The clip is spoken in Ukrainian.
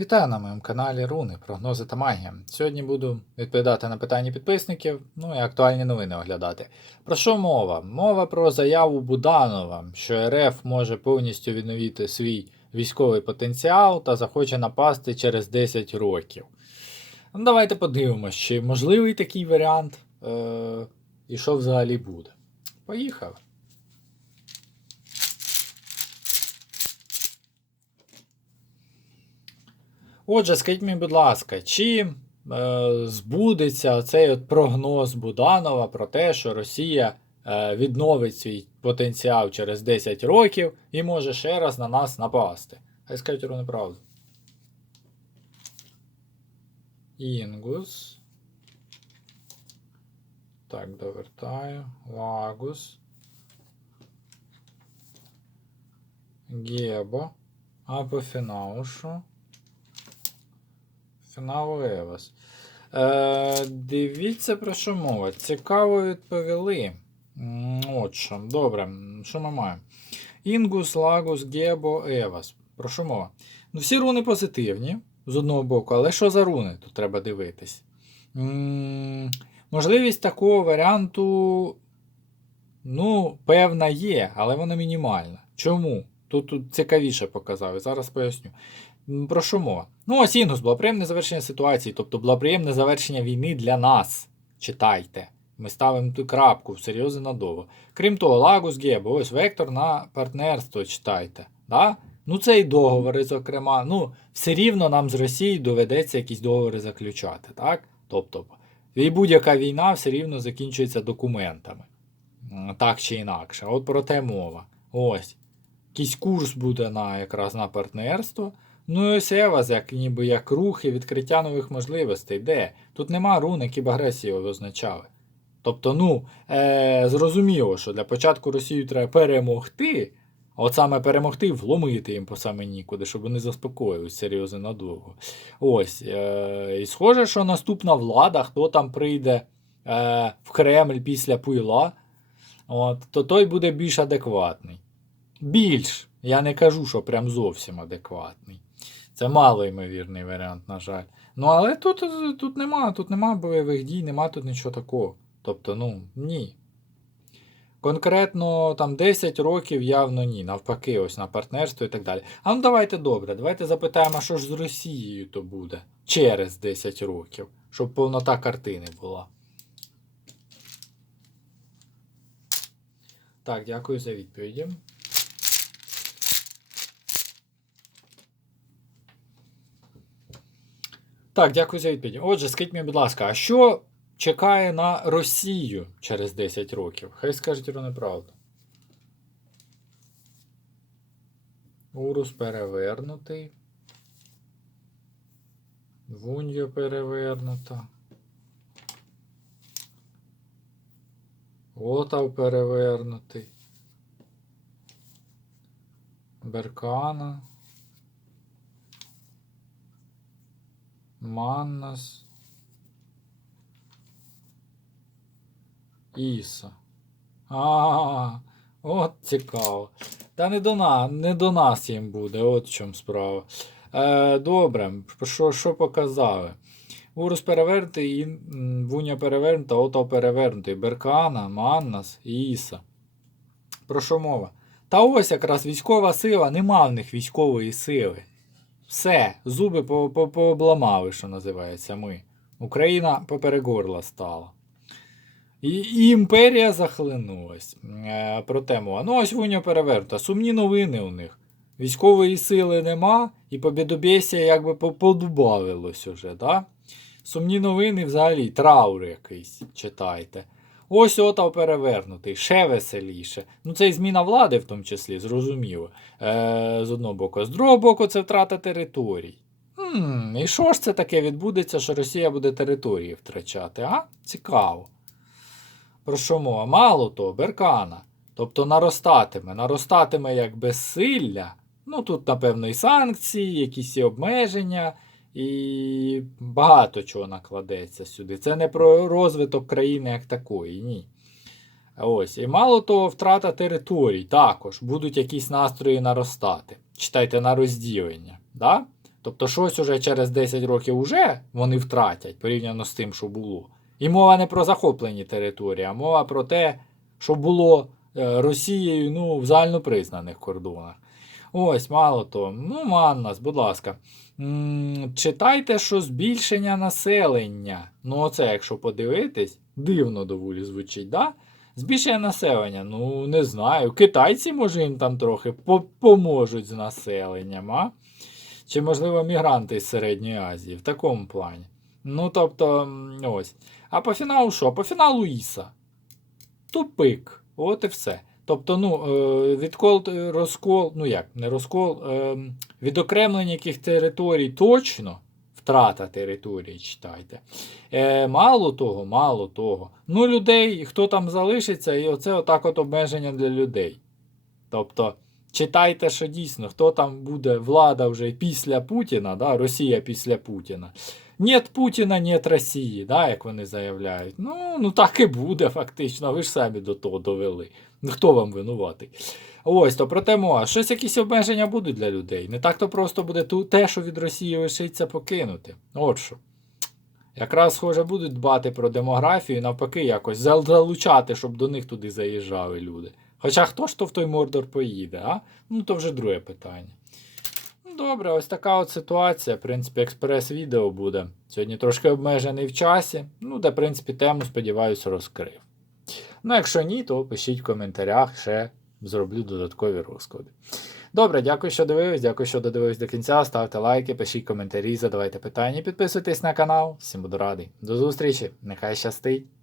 Вітаю на моєму каналі Руни, прогнози та магія. Сьогодні буду відповідати на питання підписників, ну і актуальні новини оглядати. Про що мова? Мова про заяву Буданова, що РФ може повністю відновити свій військовий потенціал та захоче напасти через 10 років. Ну, давайте подивимося, чи можливий такий варіант е- і що взагалі буде. Поїхали. Отже, скажіть мені, будь ласка, чи е, збудеться цей от прогноз Буданова про те, що Росія е, відновить свій потенціал через 10 років і може ще раз на нас напасти? Хай скажуть ровно правду. Інгус. Так, довертаю. Лагус. Гебо. А Фіналу Евас. Е, дивіться про що мова. Цікаво відповіли. От що. Добре, що ми маємо? Інгус, Лагус, Гебо, Евас. Про що мова? Ну, всі руни позитивні, з одного боку, але що за руни? Тут треба дивитись. М, можливість такого варіанту, ну, певна є, але вона мінімальна. Чому? Тут, тут цікавіше показав, і зараз поясню. Про що мова? Ну, ось Інгус, благоприємне завершення ситуації, тобто благоприємне завершення війни для нас. Читайте. Ми ставимо ту крапку серйозно надовго. Крім того, Лагус Гебо, ось вектор на партнерство читайте. Да? Ну, це і договори, зокрема. Ну, все рівно нам з Росією доведеться якісь договори заключати, так? Тобто, і будь-яка війна все рівно закінчується документами. Так чи інакше. От про те мова. Ось. Якийсь курс буде на якраз на партнерство. Ну і ось Евас, як ніби як рух і відкриття нових можливостей. Де? Тут нема рун, які б агресію означали. Тобто, ну, е, зрозуміло, що для початку Росію треба перемогти, а от саме перемогти і вломити їм по саме нікуди, щоб вони заспокоїлись серйозно надовго. Ось. Е, і схоже, що наступна влада, хто там прийде е, в Кремль після пуйла, от, то той буде більш адекватний. Більш. Я не кажу, що прям зовсім адекватний. Це малоймовірний варіант, на жаль. Ну, але тут, тут нема, тут нема бойових дій, нема тут нічого такого. Тобто, ну, ні. Конкретно там 10 років явно ні. Навпаки, ось на партнерство і так далі. А ну давайте добре, давайте запитаємо, що ж з Росією то буде через 10 років, щоб повнота картини була. Так, дякую за відповіді. Так, дякую за відповідь. Отже, скажіть мені, будь ласка, а що чекає на Росію через 10 років? Хай скажуть про неправду. Урус перевернутий. Вуньо перевернута. Отав перевернутий. Беркана. Маннас. Іса. А, от цікаво. Та не до нас, не до нас їм буде, от в чому справа. Е, добре, що, що показали? Урус перевернутий, Вуня перевернута, Ото перевернутий. Беркана, Маннас і Іса. Про що мова? Та ось якраз військова сила, нема в них військової сили. Все, зуби по- по- пообламали, що називається ми. Україна поперек горла стала. І, і імперія захлинулась. Е, про тему. Ну, ось Вуня перевернута. Сумні новини у них. Військової сили нема, і побідобєсія якби подубавилось уже, да? Сумні новини взагалі, траур якийсь, читайте. Ось отав перевернутий, ще веселіше. Ну, це і зміна влади, в тому числі, зрозуміло. Е, з одного боку. З другого боку, це втрата територій. Хм, і що ж це таке відбудеться, що Росія буде території втрачати, а? Цікаво. Про що мова? Мало того, Беркана. Тобто наростатиме, наростатиме як безсилля. Ну, тут, напевно, і санкції, якісь і обмеження, і багато чого накладеться сюди. Це не про розвиток країни як такої, ні. Ось. І мало того, втрата територій також. Будуть якісь настрої наростати. Читайте на розділення. Да? Тобто щось уже через 10 років уже вони втратять порівняно з тим, що було. І мова не про захоплені території, а мова про те, що було е, Росією ну, в загальнопризнаних кордонах. Ось, мало того. Ну, Маннас, будь ласка. М, Читайте, що збільшення населення. Ну, оце, якщо подивитись, дивно доволі звучить, да? Збільшення населення, ну не знаю. Китайці, може, їм там трохи поможуть з населенням, а? Чи, можливо, мігранти з Середньої Азії в такому плані. Ну, тобто, ось. А по фіналу що? По фіналу Іса. Тупик. От і все. Тобто, ну, е, відкол, е, розкол, ну як, не розкол, е, відокремлення яких територій точно, втрата території, читайте. Мало того, мало того. Ну, людей, хто там залишиться, і оце отак от обмеження для людей. Тобто, читайте, що дійсно, хто там буде влада вже після Путіна, да, Росія після Путіна. Нет Путіна, нет Росії, да, як вони заявляють. Ну, ну так і буде, фактично. Ви ж самі до того довели. Ну, хто вам винуватий? Ось, то проте мова, щось якісь обмеження будуть для людей. Не так то просто буде ту, те, що від Росії лишиться покинути. От що. Якраз, схоже, будуть дбати про демографію і навпаки якось залучати, щоб до них туди заїжджали люди. Хоча хто ж то в той Мордор поїде, а? Ну то вже друге питання. Добре, ось така от ситуація. В принципі, експрес-відео буде. Сьогодні трошки обмежений в часі. Ну, де, в принципі, тему, сподіваюся, розкрив. Ну, якщо ні, то пишіть в коментарях, ще зроблю додаткові розклади. Добре, дякую, що дивились, дякую, що додивились до кінця. Ставте лайки, пишіть коментарі, задавайте питання, підписуйтесь на канал. Всім буду радий. До зустрічі, нехай щастить!